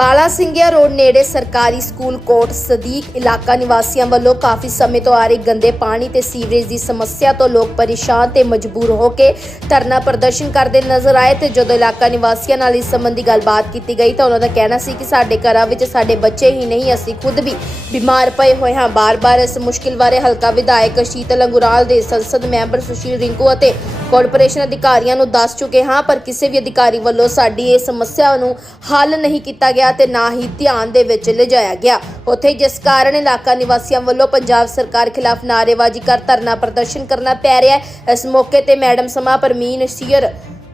ਕਾਲਾ ਸਿੰਘਿਆ ਰੋਡ ਨੇੜੇ ਸਰਕਾਰੀ ਸਕੂਲ ਕੋਟ ਸਦੀਕ ਇਲਾਕਾ ਨਿਵਾਸੀਆਂ ਵੱਲੋਂ ਕਾਫੀ ਸਮੇਂ ਤੋਂ ਆ ਰਹੀ ਗੰਦੇ ਪਾਣੀ ਤੇ ਸੀਵਰੇਜ ਦੀ ਸਮੱਸਿਆ ਤੋਂ ਲੋਕ ਪਰੇਸ਼ਾਨ ਤੇ ਮਜਬੂਰ ਹੋ ਕੇ ਧਰਨਾ ਪ੍ਰਦਰਸ਼ਨ ਕਰਦੇ ਨਜ਼ਰ ਆਏ ਤੇ ਜਦੋਂ ਇਲਾਕਾ ਨਿਵਾਸੀਆਂ ਨਾਲ ਇਸ ਸੰਬੰਧੀ ਗੱਲਬਾਤ ਕੀਤੀ ਗਈ ਤਾਂ ਉਹਨਾਂ ਦਾ ਕਹਿਣਾ ਸੀ ਕਿ ਸਾਡੇ ਘਰਾਂ ਵਿੱਚ ਸਾਡੇ ਬੱਚੇ ਹੀ ਨਹੀਂ, ਅਸੀਂ ਖੁਦ ਵੀ ਬਿਮਾਰ ਪਏ ਹੋਏ ਹਾਂ। ਬਾਰ-ਬਾਰ ਇਸ ਮੁਸ਼ਕਿਲ ਬਾਰੇ ਹਲਕਾ ਵਿਧਾਇਕ ਸ਼ੀਤਲ ਅੰਗੁਰਾਲ ਦੇ ਸੰਸਦ ਮੈਂਬਰ ਸੁਸ਼ੀਲ ਰਿੰਕੂ ਅਤੇ ਕਾਰਪੋਰੇਸ਼ਨ ਅਧਿਕਾਰੀਆਂ ਨੂੰ ਦੱਸ ਚੁੱਕੇ ਹਾਂ, ਪਰ ਕਿਸੇ ਵੀ ਅਧਿਕਾਰੀ ਵੱਲੋਂ ਸਾਡੀ ਇਹ ਸਮੱਸਿਆ ਨੂੰ ਹੱਲ ਨਹੀਂ ਕੀਤਾ ਗਿਆ। ਤੇ ਨਾ ਹੀ ਧਿਆਨ ਦੇ ਵਿੱਚ ਲਿਜਾਇਆ ਗਿਆ। ਉੱਥੇ ਜਿਸ ਕਾਰਨ ਇਲਾਕਾ ਨਿਵਾਸੀਆਂ ਵੱਲੋਂ ਪੰਜਾਬ ਸਰਕਾਰ ਖਿਲਾਫ ਨਾਅਰੇਬਾਜ਼ੀ ਕਰ ਧਰਨਾ ਪ੍ਰਦਰਸ਼ਨ ਕਰਨਾ ਪੈ ਰਿਹਾ ਹੈ ਇਸ ਮੌਕੇ ਤੇ ਮੈਡਮ ਸਮਾ ਪਰਮੀਨ ਸੀਰ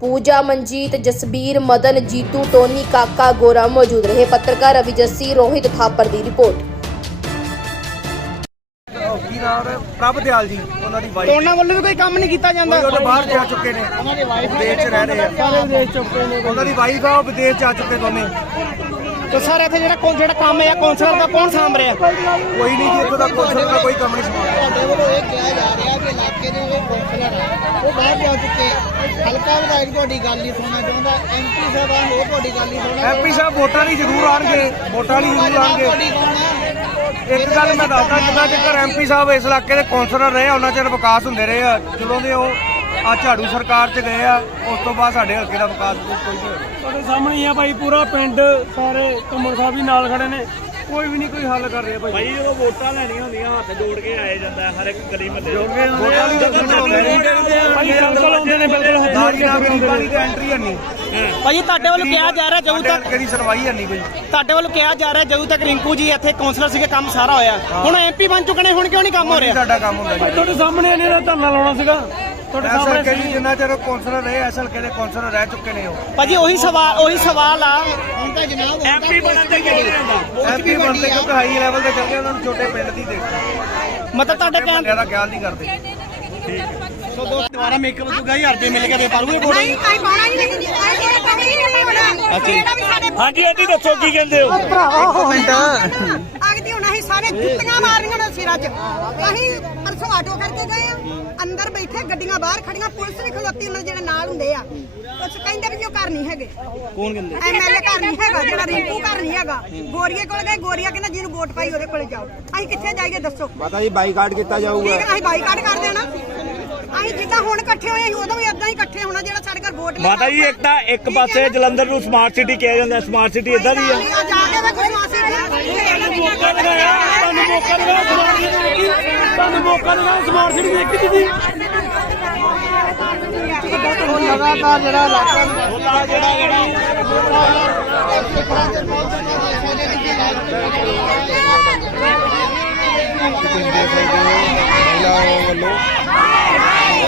ਪੂਜਾ ਮਨਜੀਤ ਜਸਬੀਰ ਮਦਨ ਜੀਤੂ ਟੋਨੀ ਕਾਕਾ ਗੋਰਾ ਮੌਜੂਦ ਰਹੇ। ਪੱਤਰਕਾਰ ਜੱਸੀ ਰੋਹਿਤ ਥਾਪਰ ਦੀ ਰਿਪੋਰਟ। ਉਹ ਕੀ ਨਾਮ ਹੈ? ਪ੍ਰਭ ਦਿਆਲ ਜੀ ਉਹਨਾਂ ਦੀ ਵਾਈਫ ਉਹਨਾਂ ਵੱਲੋਂ ਵੀ ਕੋਈ ਕੰਮ ਨਹੀਂ ਕੀਤਾ ਜਾਂਦਾ। ਉਹ ਬਾਹਰ ਜਾ ਚੁੱਕੇ ਨੇ। ਵਿਦੇਸ਼ 'ਚ ਰਹਿ ਰਹੇ ਆ। ਸਾਰੇ ਵਿਦੇਸ਼ ਚੁੱਕੇ ਨੇ। ਉਹਨਾਂ ਦੀ ਵਾਈਫ ਆ ਉਹ ਵਿਦੇਸ਼ ਜਾ ਚੁੱਕੇ ਦੋਨੇ ਤੇ ਸਰ ਇੱਥੇ ਜਿਹੜਾ ਕੌਣ ਜਿਹੜਾ ਕੰਮ ਹੈ ਕੌਂਸਲਰ ਦਾ ਕੌਣ ਸਾਂਭ ਰਿਹਾ? ਕੋਈ ਨਹੀਂ ਜੀ ਇੱਥੋਂ ਦਾ ਕੌਂਸਲ ਦਾ ਕੋਈ ਕੰਮ ਨਹੀਂ ਸੰਭਾਲਦਾ ਤੁਹਾਡੇ ਵੱਲੋਂ ਇਹ ਕਿਹਾ ਜਾ ਰਿਹਾ ਵੀ ਇਲਾਕੇ ਦੇ ਜਿਹੜੇ ਕੌਂਸਲਰ ਆ ਉਹ ਬਾਹਰ ਜਾ ਚੁੱਕੇ ਆ। ਹਲਕਾ ਵਿਧਾਇਕ ਤੁਹਾਡੀ ਗੱਲ ਨਹੀਂ ਸੁਣਨਾ ਚਾਹੁੰਦਾ ਐਮਪੀ ਸਾਹਿਬਾਨ ਹੋਰ ਤੁਹਾਡੀ ਗੱਲ ਨਹੀਂ ਸੁਣਨਾ ਐਮਪੀ ਸਾਹਿਬ ਵੋਟਾਂ ਲਈ ਜ਼ਰੂਰ ਆਣਗੇ ਵੋਟਾਂ ਲਈ ਜ਼ਰੂਰ ਆਣਗੇ ਇੱਕ ਗੱਲ ਮੈਂ ਦੱਸਦਾ ਜਿੰਨਾ ਚਿਰ ਐਮਪੀ ਸਾਹਿਬ ਇਸ ਇਲਾਕੇ ਦੇ ਕੌਂਸਲਰ ਰਹੇ ਆ ਉਹਨਾਂ ਚਿਰ ਵਿਕਾਸ ਹੁੰਦੇ ਰਹੇ ਆ ਜਦੋਂ ਦੇ ਉਹ ਆ ਝਾੜੂ ਸਰਕਾਰ 'ਚ ਗਏ ਆ ਉਸ ਤੋਂ ਬਾਅਦ ਸਾਡੇ ਹਲਕੇ ਦਾ ਵਿਕਾਸ ਕੋਈ ਨਹੀਂ ਹੋਇਆ। ਤੁਹਾਡੇ ਸਾਹਮਣੇ ਹੀ ਆ ਭਾਈ ਪੂਰਾ ਪਿੰਡ ਸਾਰੇ ਕਮਰ ਸਾਹਿਬ ਵੀ ਨਾਲ ਖੜੇ ਨੇ। ਕੋਈ ਵੀ ਨਹੀਂ ਕੋਈ ਹੱਲ ਕਰ ਰਿਹਾ ਭਾਈ। ਭਾਈ ਜਦੋਂ ਵੋਟਾਂ ਲੈਣੀਆਂ ਹੁੰਦੀਆਂ ਹੱਥ ਜੋੜ ਕੇ ਆਏ ਜਾਂਦਾ ਹਰ ਇੱਕ ਗਲੀ ਮੱਲੇ ਵੋਟਾਂ ਜ਼ਰੂਰ ਆਉਂਦੇ ਨੇ ਭਾਈ ਬਿਲਕੁਲ ਆਉਂਦੇ ਨੇ ਬਿਲਕੁਲ ਹੱਥ ਜੋੜ ਕੇ ਗਰੀਬਾਂ ਦੀ ਤਾਂ ਐਂਟਰੀ ਹੈ ਨਹੀਂ। ਭਾਈ ਤੁਹਾਡੇ ਵੱਲੋਂ ਕਿਹਾ ਜਾ ਰਿਹਾ ਜਦੋਂ ਤੱਕ ਦੀ ਸੁਣਵਾਈ ਹੈ ਨਹੀਂ ਕੋਈ। ਤੁਹਾਡੇ ਵੱਲੋਂ ਕਿਹਾ ਜਾ ਰਿਹਾ ਜਦੋਂ ਤੱਕ ਰਿੰਕੂ ਜੀ ਇੱਥੇ ਕੌਂਸਲਰ ਸੀਗੇ ਕੰਮ ਸਾਰਾ ਹੋਇਆ। ਹੁਣ ਐਮਪੀ ਬਣ ਚੁੱਕੇ ਨੇ ਹੁਣ ਕਿਉਂ ਨਹੀਂ ਕੰਮ ਹੋ ਰਿਹਾ? ਸਾਡਾ ਕੰਮ ਹੁੰਦਾ ਜੀ। ਤੁਹਾਡੇ ਸਾਹਮਣੇ ਇਹਨੇ ਦਾ ਧਰਨਾ ਲਾਉਣਾ ਸੀਗਾ। ਤੁਹਾਡੇ ਸਾਹਮਣੇ ਦੀ ਜਿੰਨਾ ਚਿਰ ਕੌਂਸਲਰ ਰਹੇ ਐਸ ਹਲਕੇ ਦੇ ਕੌਂਸਲਰ ਰਹਿ ਚੁੱਕੇ ਨੇ ਉਹ ਭਾਜੀ ਉਹੀ ਸਵਾਲ ਉਹੀ ਸਵਾਲ ਆ ਹੁਣ ਤਾਂ ਜਨਾਬ ਐਮਪੀ ਬਣਨ ਤੇ ਕਿਹੜੀ ਜਾਂਦਾ ਐਮਪੀ ਬਣਦੇ ਕਿਉਂਕਿ ਹਾਈ ਲੈਵਲ ਤੇ ਚੱਲ ਗਏ ਉਹਨਾਂ ਨੂੰ ਛੋਟੇ ਪਿੰਡ ਦੀ ਦੇਖਦੇ ਮਤਲਬ ਤੁਹਾਡੇ ਕਹਿਣ ਬੰਦਿਆਂ ਦਾ ਖਿਆਲ ਨਹੀਂ ਕਰਦੇ ਸੋ ਦੋ ਦੁਬਾਰਾ ਮੇਕਅਪ ਤੋਂ ਗਈ ਹਰਦੇ ਮਿਲ ਕੇ ਦੇ ਪਾਲੂਗੇ ਨਹੀਂ ਅਸੀਂ ਪਾਉਣਾ ਹੀ ਨਹੀਂ ਅਸੀਂ ਇਹ ਪਾਉਣਾ ਹੀ ਨਹੀਂ ਹੋਣਾ ਜਿਹੜਾ ਵੀ ਸਾਡੇ ਹਾਂਜੀ ਹਾਂਜੀ ਦੱਸੋ ਕੀ ਕਹਿੰਦੇ ਹੋ ਅਗਦੀ ਹੁਣ ਅਸੀਂ ਸਾਰੇ ਜੁੱਤੀਆਂ ਮਾਰਨੀਆਂ ਸਿਰਾਂ 'ਚ ਅਸੀਂ ਪਰਸੋਂ ਆਟੋ ਕਰਕੇ ਗਏ ਆ। ਅੰਦਰ ਬੈਠੇ ਗੱਡੀਆਂ ਬਾਹਰ ਖੜੀਆਂ ਪੁਲਿਸ ਵੀ ਖਲੋਤੀ ਉਹਨਾਂ ਦੇ ਜਿਹੜੇ ਨਾਲ ਹੁੰਦੇ ਆ। ਕੁਛ ਕਹਿੰਦੇ ਵੀ ਉਹ ਘਰ ਨਹੀਂ ਹੈਗੇ। ਕੌਣ ਕਹਿੰਦੇ? ਐਮਐਲਏ ਘਰ ਨਹੀਂ ਹੈਗਾ ਜਿਹੜਾ ਰਿੰਕੂ ਘਰ ਨਹੀਂ ਹੈਗਾ। ਗੋਰੀਏ ਕੋਲ ਗਏ ਗੋਰੀਆ ਕਹਿੰਦਾ ਜਿਹਨੂੰ ਵੋਟ ਪਾਈ ਉਹਦੇ ਕੋਲੇ ਜਾਓ। ਅਸੀਂ ਕਿੱਥੇ ਜਾਈਏ ਦੱਸੋ? ਪਤਾ ਜੀ ਬਾਈਕਾਟ ਕੀਤਾ ਜਾਊਗਾ। ਠੀਕ ਹੈ ਅਸੀਂ ਬਾਈਕਾਟ ਕਰ ਦੇਣਾ। ਅਸੀਂ ਜਿੱਦਾਂ ਹੁਣ ਇਕੱਠੇ ਹੋਏ ਅਸੀਂ ਉਦੋਂ ਵੀ ਇਦਾਂ ਹੀ ਇਕੱਠੇ ਹੋਣਾ ਜਿਹੜਾ ਸਾਡੇ ਘਰ ਵੋਟ ਲੈ ਮਾਤਾ ਜੀ ਇੱਕ ਤਾਂ ਇੱਕ ਪਾਸੇ ਜਲੰਧਰ ਨੂੰ ਸਮਾਰਟ ਸਿਟੀ ਕਿਹਾ ਜਾਂਦਾ ਸਮਾਰਟ ਸਿਟੀ ਇਦਾਂ ਦੀ ਆ। ਆ ਜਾ ਕੇ ਵੇਖੋ ਸਮਾਸੀ ਮੌਕਾ ਲਗਾਇਆ ਤੁਹਾਨੂੰ ਮੌਕਾ ਲਗਾਇਆ ਸਮਾਰਟ ਸਿਟੀ ਤੁਹਾਨੂੰ ਮੌਕਾ ਲਗਾਇਆ ਸਮਾਰਟ ਸਿਟੀ ਦੇਖੀ ਤੁਸੀਂ। ਲਗਾਤਾਰ ਜਿਹੜਾ ਇਲਾਕਾ ਮਹਿਲਾ ਵੱਲੋਂ